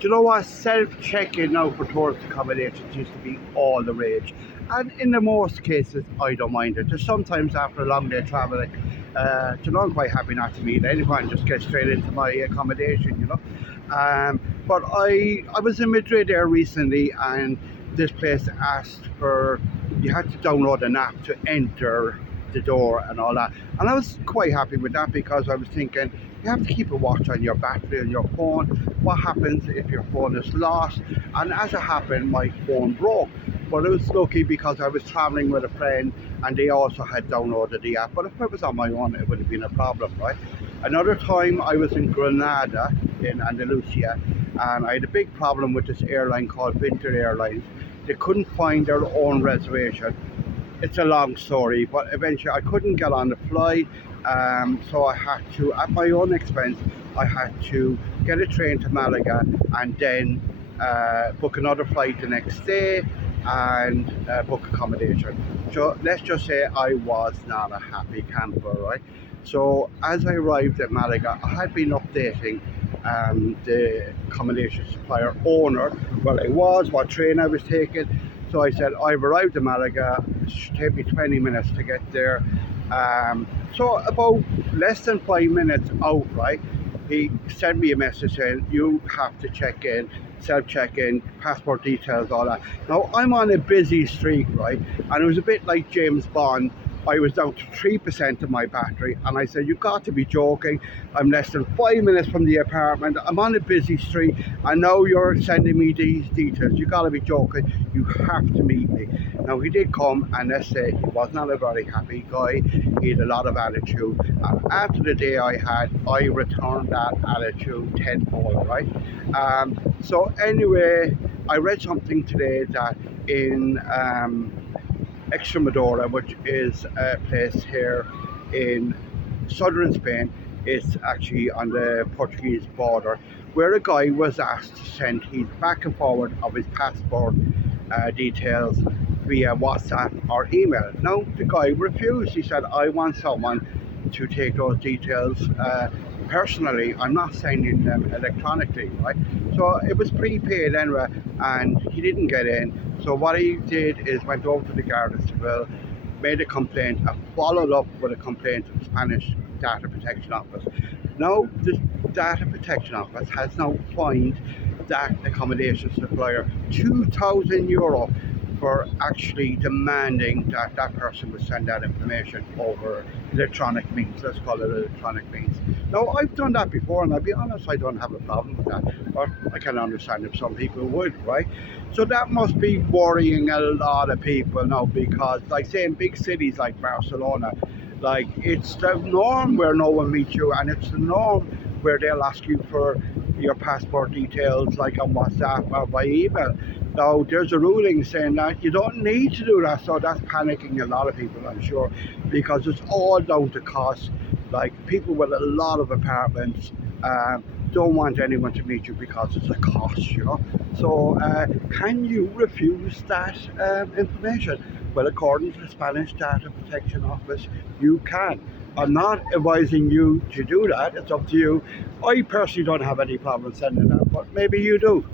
Do you know what? Self-check-in now for tourist accommodations used to be all the rage. And in the most cases, I don't mind it. Just sometimes after a long day traveling, I'm quite happy not to meet anyone, just get straight into my accommodation. But I was in Madrid there recently, and this place asked for, you had to download an app to enter the door and all that. And I was quite happy with that because I was thinking, you have to keep a watch on your battery on your phone. What happens if your phone is lost? And as it happened, my phone broke. But it was lucky because I was traveling with a friend and they also had downloaded the app. But if I was on my own, it would have been a problem, right? Another time I was in Granada in Andalusia, and I had a big problem with this airline called Winter Airlines. They couldn't find their own reservation. It's a long story, but eventually I couldn't get on the flight, so I had to, at my own expense, I had to get a train to Malaga and then book another flight the next day and book accommodation. So let's just say I was not a happy camper, right? So as I arrived at Malaga, I had been updating the accommodation supplier owner where I was, what train I was taking. So I said, I've arrived in Malaga, it should take me 20 minutes to get there. So about less than 5 minutes out, right, he sent me a message saying, you have to check in, self-check-in, passport details, all that. Now, I'm on a busy street, right, and it was a bit like James Bond. I was down to 3% of my battery, and I said, you've got to be joking. I'm less than 5 minutes from the apartment. I'm on a busy street, and now you're sending me these details. You've got to be joking. You have to meet me. Now, he did come, and let's say he was not a very happy guy. He had a lot of attitude. And after the day I had, I returned that attitude tenfold, right? So anyway, I read something today that in Extremadura, which is a place here in southern Spain, it's actually on the Portuguese border, where a guy was asked to send his back and forward of his passport details via WhatsApp or email. Now, the guy refused. He said, I want someone to take those details personally. I'm not sending them electronically, right? So it was prepaid anyway, and he didn't get in. So what he did is went over to the Guardia Civil, made a complaint, and followed up with a complaint to the Spanish Data Protection Office. Now, the Data Protection Office has now fined that accommodation supplier €2,000 for actually demanding that that person would send that information over electronic means. Let's call it electronic means. Now, I've done that before, and I'll be honest, I don't have a problem with that, but I can understand if some people would, right? So that must be worrying a lot of people now, because like say in big cities like Barcelona, like it's the norm where no one meets you, and it's the norm where they'll ask you for your passport details like on WhatsApp or by email. Now, there's a ruling saying that you don't need to do that, so that's panicking a lot of people, I'm sure, because it's all down to cost. Like, people with a lot of apartments don't want anyone to meet you because it's a cost. So, can you refuse that information? Well, according to the Spanish Data Protection Office, you can. I'm not advising you to do that, it's up to you. I personally don't have any problem sending that, but maybe you do.